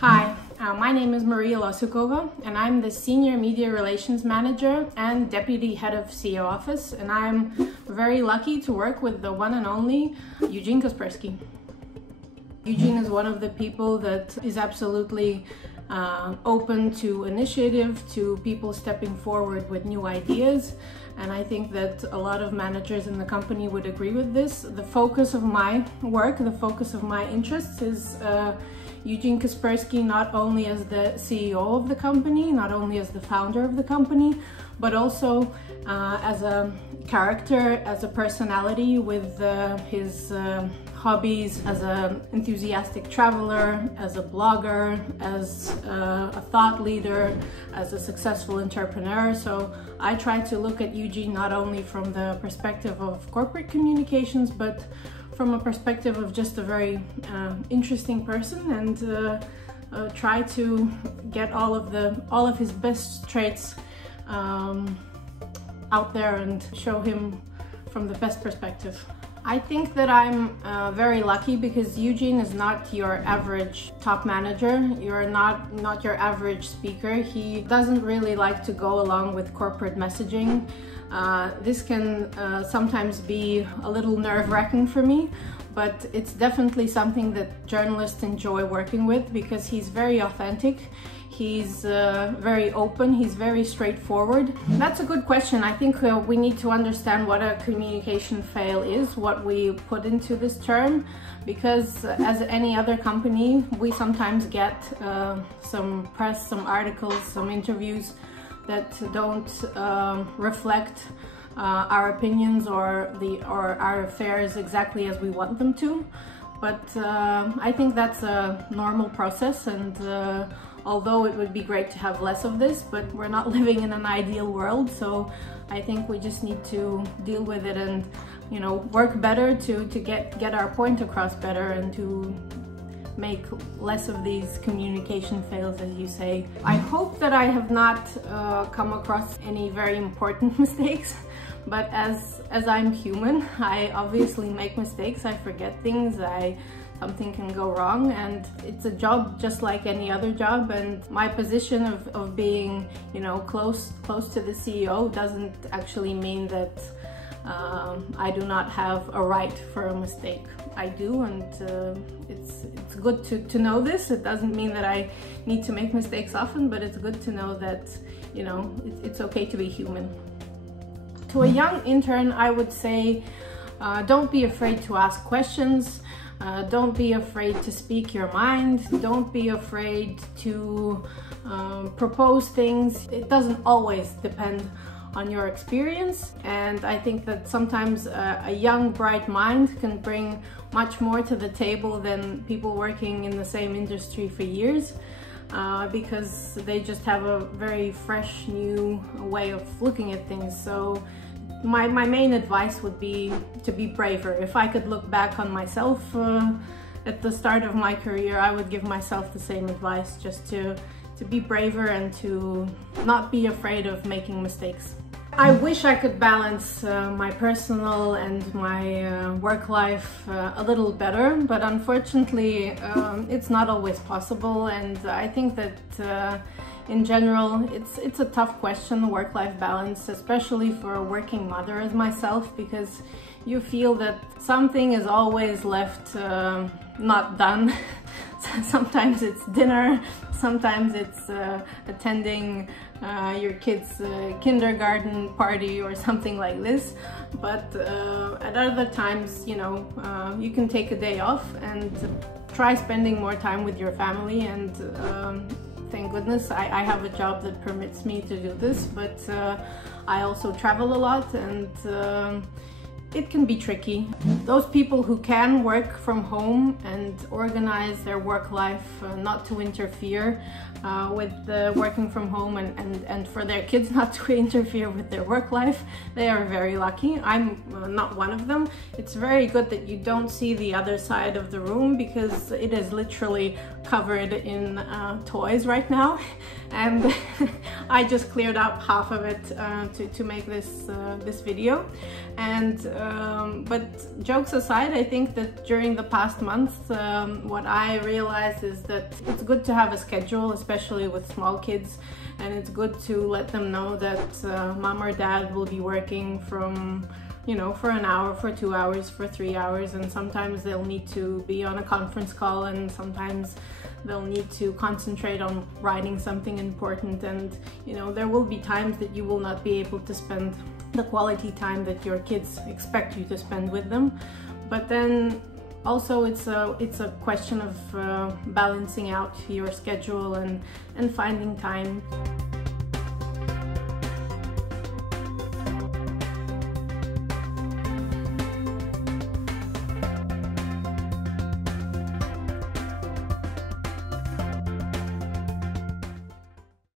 Hi, my name is Losyukova and I'm the Senior Media Relations Manager and Deputy Head of CEO Office, and I'm very lucky to work with the one and only Eugene Kaspersky. Eugene is one of the people that is absolutely open to initiative, to people stepping forward with new ideas, and I think that a lot of managers in the company would agree with this. The focus of my work, the focus of my interests is Eugene Kaspersky, not only as the CEO of the company, not only as the founder of the company, but also as a character, as a personality with his hobbies, as an enthusiastic traveler, as a blogger, as a thought leader, as a successful entrepreneur. So I try to look at Eugene not only from the perspective of corporate communications, but from a perspective of just a very interesting person, and try to get all of his best traits out there and show him from the best perspective. I think that I'm very lucky because Eugene is not your average top manager. You're not your average speaker. He doesn't really like to go along with corporate messaging. This can sometimes be a little nerve-wracking for me, but it's definitely something that journalists enjoy working with because he's very authentic. He's very open, he's very straightforward. That's a good question. I think we need to understand what a communication fail is, what we put into this term, because as any other company, we sometimes get some press, some articles, some interviews that don't reflect our opinions or our affairs exactly as we want them to. But I think that's a normal process, and although it would be great to have less of this, but we're not living in an ideal world, so I think we just need to deal with it and, you know, work better to get our point across better and to make less of these communication fails, as you say. I hope that I have not come across any very important mistakes, but as I'm human, I obviously make mistakes, I forget things, something can go wrong, and it's a job just like any other job, and my position of being, you know, close to the CEO doesn't actually mean that I do not have a right for a mistake. I do, and it's good to know this. It doesn't mean that I need to make mistakes often, but it's good to know that, you know, it's okay to be human. To a young intern, I would say don't be afraid to ask questions. Don't be afraid to speak your mind. Don't be afraid to propose things. It doesn't always depend on your experience, and I think that sometimes a young, bright mind can bring much more to the table than people working in the same industry for years, because they just have a very fresh, new way of looking at things. So my main advice would be to be braver. If I could look back on myself at the start of my career, I would give myself the same advice, just to be braver and to not be afraid of making mistakes. I wish I could balance my personal and my work life a little better, but unfortunately it's not always possible, and I think that in general, it's a tough question, work-life balance, especially for a working mother as myself, because you feel that something is always left not done. Sometimes it's dinner, sometimes it's attending your kid's kindergarten party or something like this, but at other times, you know, you can take a day off and try spending more time with your family, and thank goodness I have a job that permits me to do this, but I also travel a lot, and it can be tricky. Those people who can work from home and organize their work life not to interfere with the working from home, and for their kids not to interfere with their work life, they are very lucky. I'm not one of them. It's very good that you don't see the other side of the room, because it is literally covered in toys right now, and I just cleared up half of it to make this video. And but jokes aside, I think that during the past months, what I realized is that it's good to have a schedule, especially with small kids, and it's good to let them know that mom or dad will be working from, you know, for an hour, for 2 hours, for 3 hours, and sometimes they'll need to be on a conference call, and sometimes they'll need to concentrate on writing something important. And you know, there will be times that you will not be able to spend the quality time that your kids expect you to spend with them. But then also it's a question of balancing out your schedule and finding time.